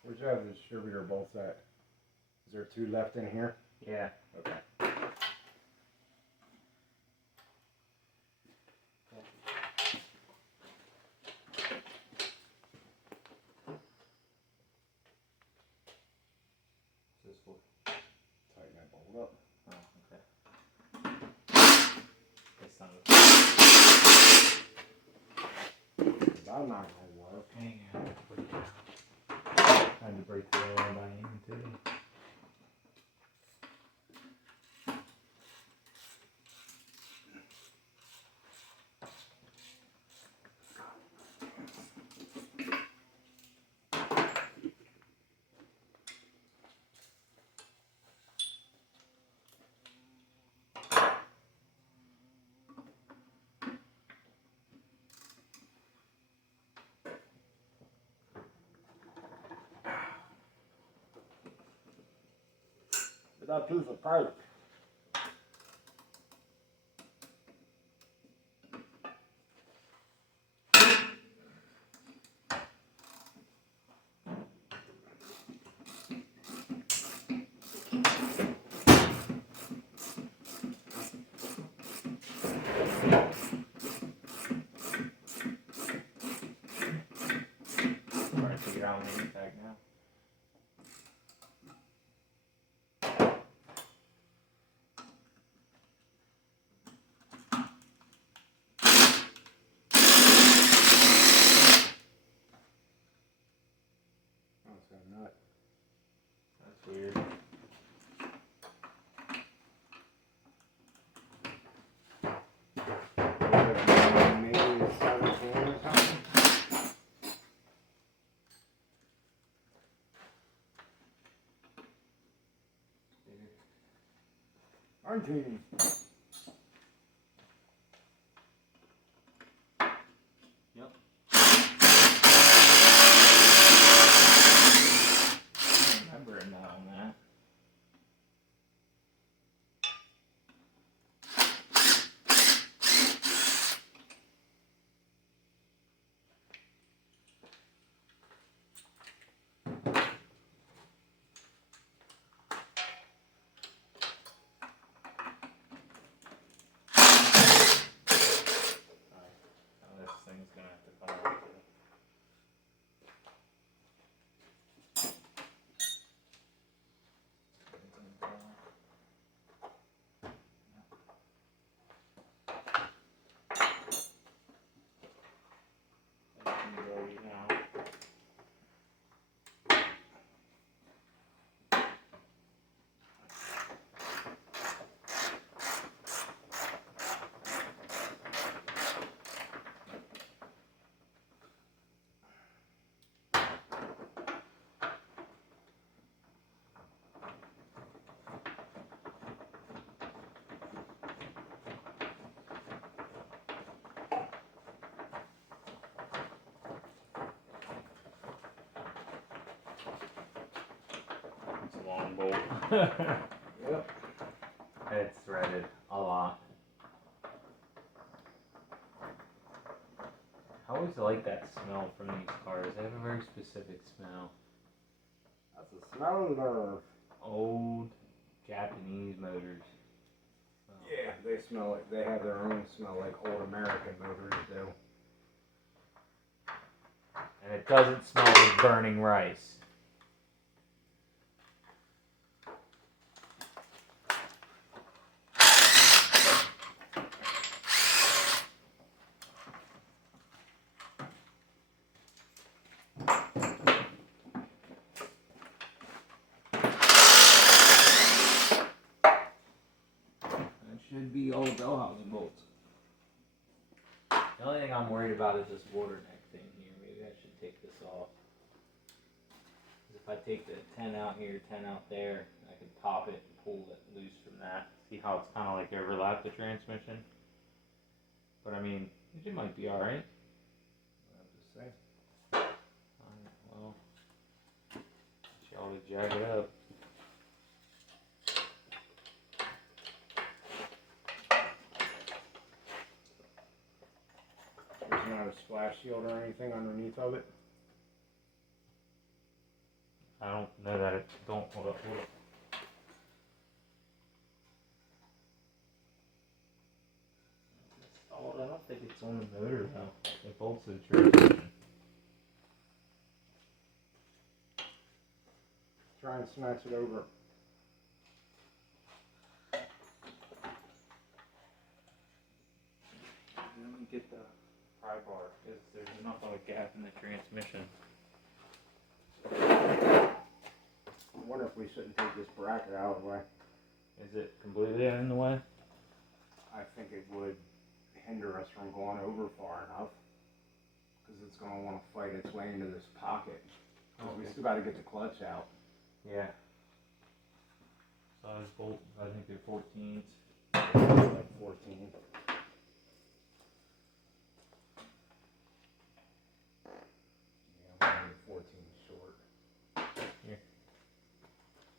Where'd you have the distributor bolts at? Is there 2 left in here? Yeah. Okay. This for? Tighten that bolt up. Oh, okay. It's not. That's not gonna work. Hang on. I had to break the oil by hand too. That piece of pipe. Trying to figure out the impact now. Oh, it's got a nut. That's weird. Maybe it's 17 or something. Aren't you? Yep. I remember it now on that. Now this thing's gonna have to come out too. It's a long bolt. Yep. It's threaded a lot. I always like that smell from these cars. They have a very specific smell. That's a smell nerve. Old Japanese motors. Yeah, they smell like they have their own smell like old American motors do. And it doesn't smell like burning rice. That should be all bell housing bolts. The only thing I'm worried about is this water neck thing here. Maybe I should take this off. 'Cause if I take the 10 out here, 10 out there, I can pop it and pull it loose from that. See how it's kind of like overlap the transmission? But I mean, it might be alright. I have to say. Alright, well, she ought to jag it up. There's not a splash shield or anything underneath of it. I don't know that it don't hold up. Hold up. Oh, I don't think it's on the motor though. It bolts to the transmission. Try and snatch it over. Let me get the pry bar because there's enough of a gap in the transmission. I wonder if we shouldn't take this bracket out of the way. Is it completely in the way? I think it would hinder us from going over far enough. Because it's going to want to fight its way into this pocket. We still got to get the clutch out. Yeah. Size bolt, I think they're 14s. Like 14. Yeah, I'm only 14 short. Here.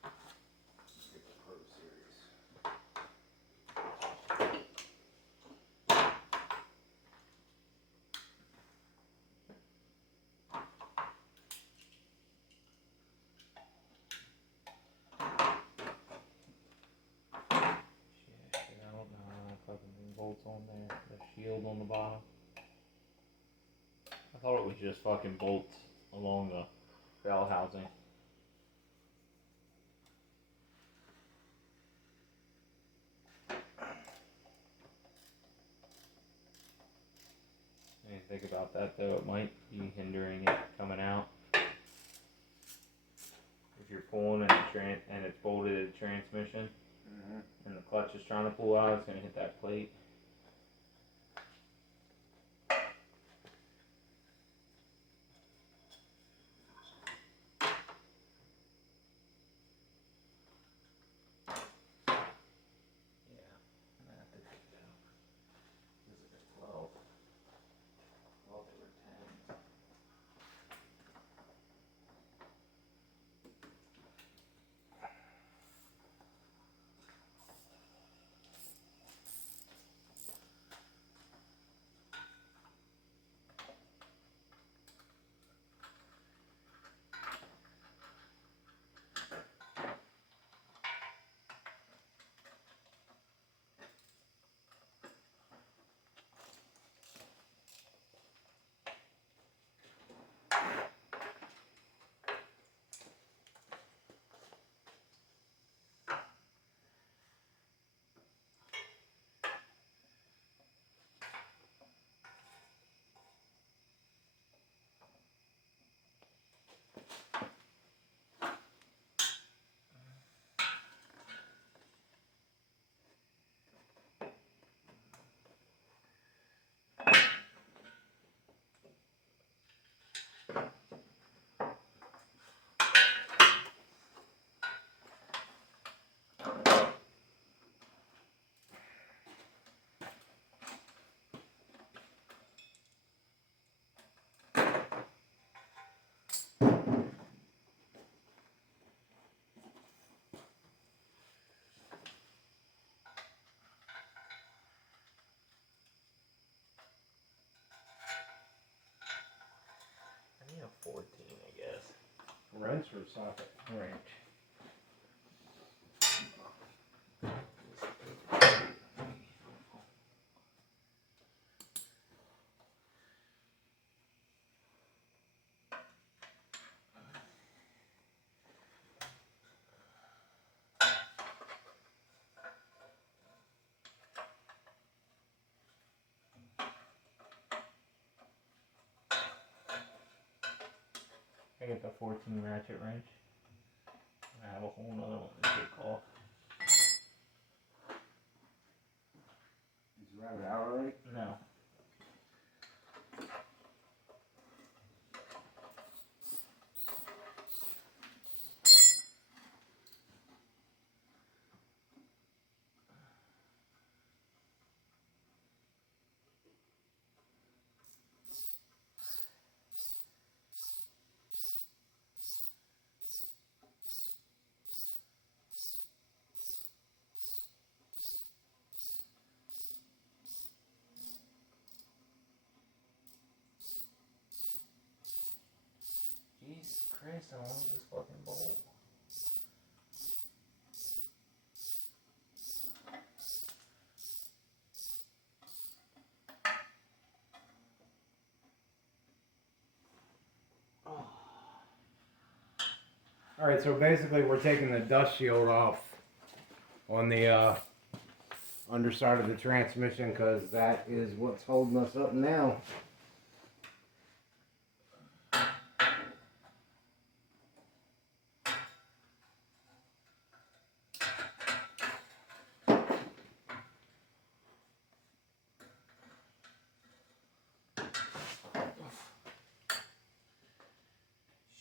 Let's get the Pro Series. Shit, I don't know how fucking bolts on there. The shield on the bottom. I thought it was just fucking bolts along the bell housing. When you think about that though, it might be hindering it coming out. If you're pulling and it's bolted to the transmission, and the clutch is trying to pull out, it's gonna hit that plate. Yeah, I'm gonna have to take it out. This is a 12. Well, they were 10s. I need a 14, I guess. Wrench or socket? Wrench. I get the 14 ratchet wrench. I have a whole nother one to take off. Did you have it out already? No. Christ, I want this fucking bolt. Alright, so basically we're taking the dust shield off on the underside of the transmission because that is what's holding us up now.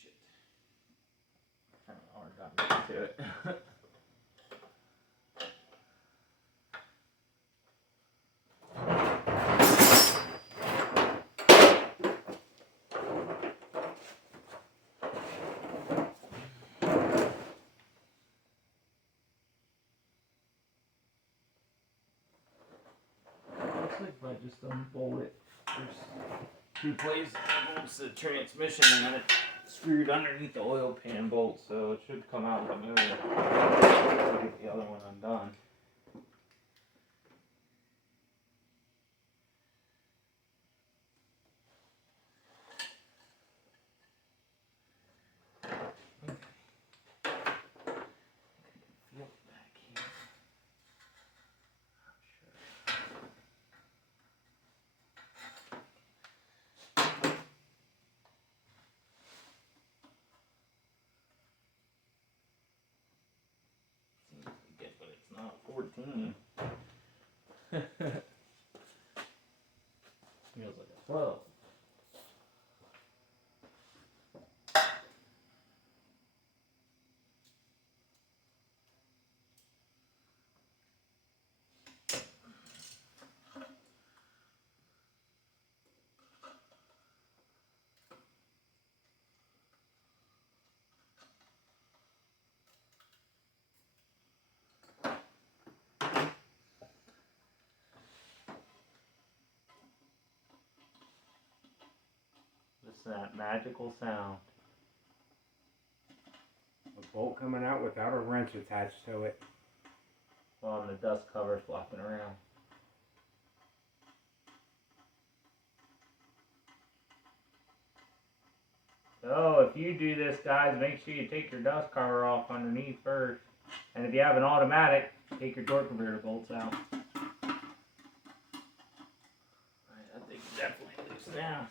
Shit. Kind of hard got me to it. Looks like if I just unbolt it, there's two places that bolts the transmission and it's screwed underneath the oil pan bolt, so it should come out of the motor. I'll get the other one undone. Feel it back here. Seems to get, but it's not 14. Feels like a 12. Listen to that magical sound. A bolt coming out without a wrench attached to it. On the dust cover flopping around. So if you do this, guys, make sure you take your dust cover off underneath first. And if you have an automatic, take your torque converter bolts out. Alright, that thing's definitely loose now.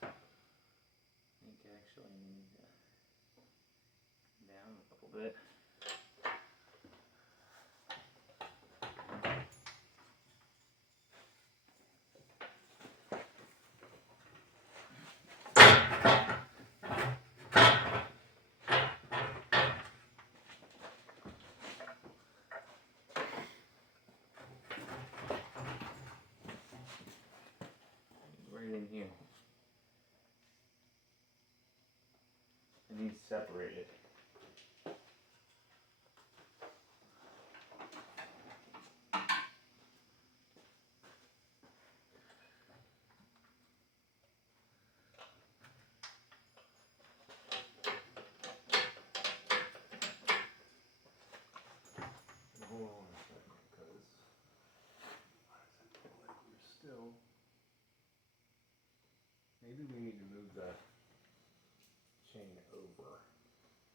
I think I actually need to down a couple bit. Right in here. It needs separated. Hold on a second, because we're still. Maybe we need to move the chain over.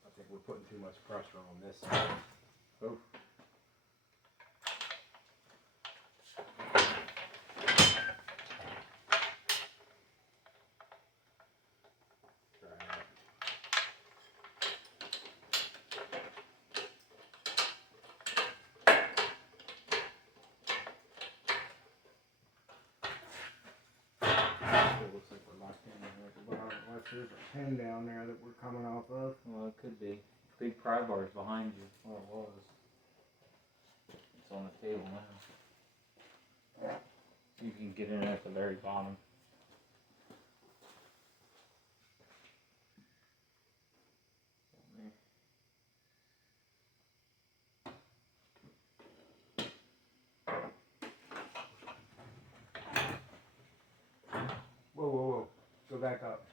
I think we're putting too much pressure on this side. Oh. Try that. Still looks like we're locked in there at the bottom. Unless there's a pin down there that we're coming off of. Well, it could be. Big pry bars behind you. Well, it was. It's on the table now. You can get in at the very bottom. Whoa, whoa, whoa. Go back up.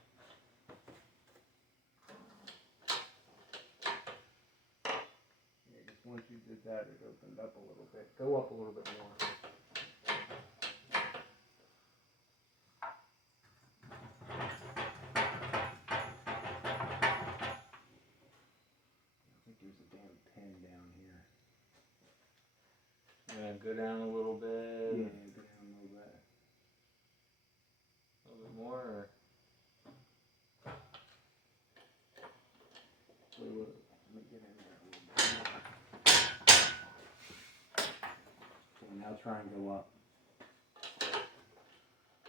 Yeah, just once you did that, it opened up a little bit. Go up a little bit more. I think there's a damn pin down here. Yeah, go down a little bit. Yeah, go down a little bit. A little bit more. Or... Let me get in there a little bit. Okay, now try and go up.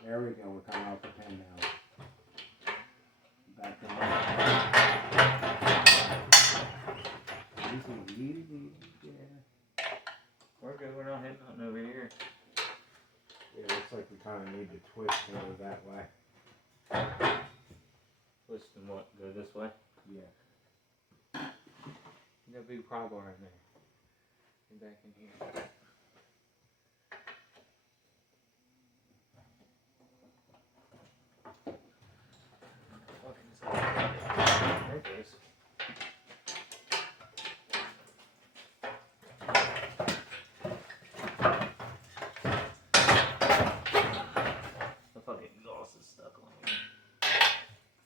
There we go, we're coming off the pin now. Back down. Easy, yeah. We're good, we're not hitting nothing over here. Yeah, it looks like we kind of need to twist it over that way. Twist and what? Go this way? Yeah. You got a big pry bar in there. Get back in here. There it goes. The fucking exhaust is stuck on here.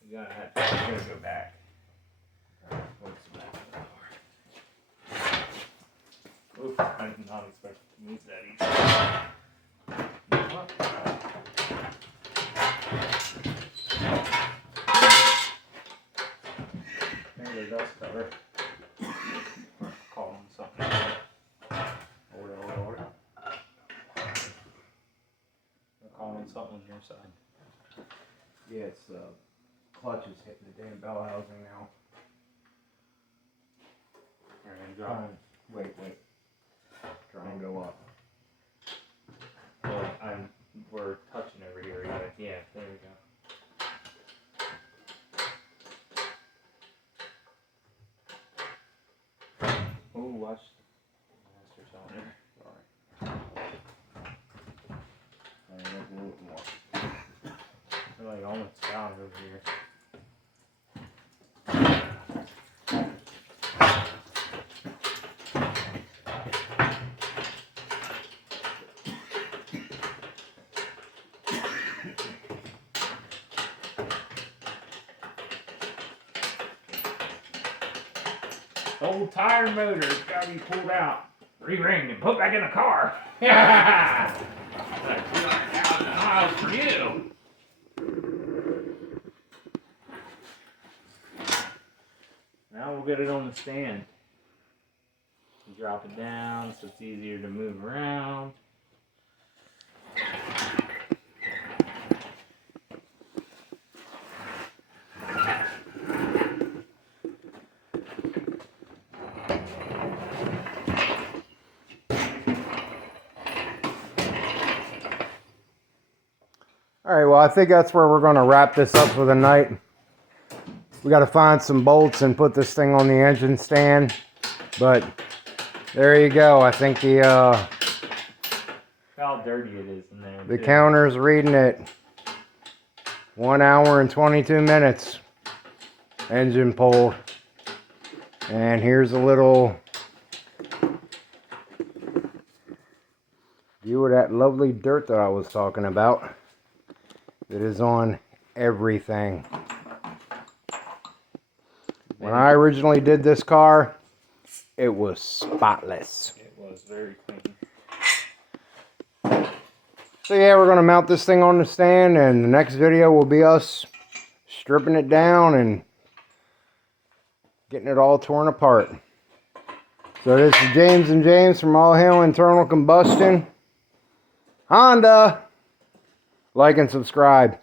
You gotta go back. What's the back of the car? Oof, I did not expect to use that easy. There's the dust cover. Call them something. Order. They're calling something on your side. Yeah, it's clutch is hitting the damn bell housing now. Alright, drop it. Wait. Try and go up. Well, we're touching over here. Yeah, there we go. Oh, watch the master cylinder. Sorry. A little more. They're like almost down over here. Old tire motor's gotta be pulled out, re-ringed, and put back in the car. Yeah! Like 200,000 miles for you. Now we'll get it on the stand. Drop it down so it's easier to move around. All right, well, I think that's where we're going to wrap this up for the night. We got to find some bolts and put this thing on the engine stand. But there you go. I think the How dirty it is in there. the counter's reading it. 1 hour and 22 minutes. Engine pulled. And here's a little view of that lovely dirt that I was talking about. It is on everything. When I originally did this car, it was spotless. It was very clean. So yeah, we're going to mount this thing on the stand, and the next video will be us stripping it down and getting it all torn apart. So this is James and James from All Hail Internal Combustion. Honda! Like and subscribe.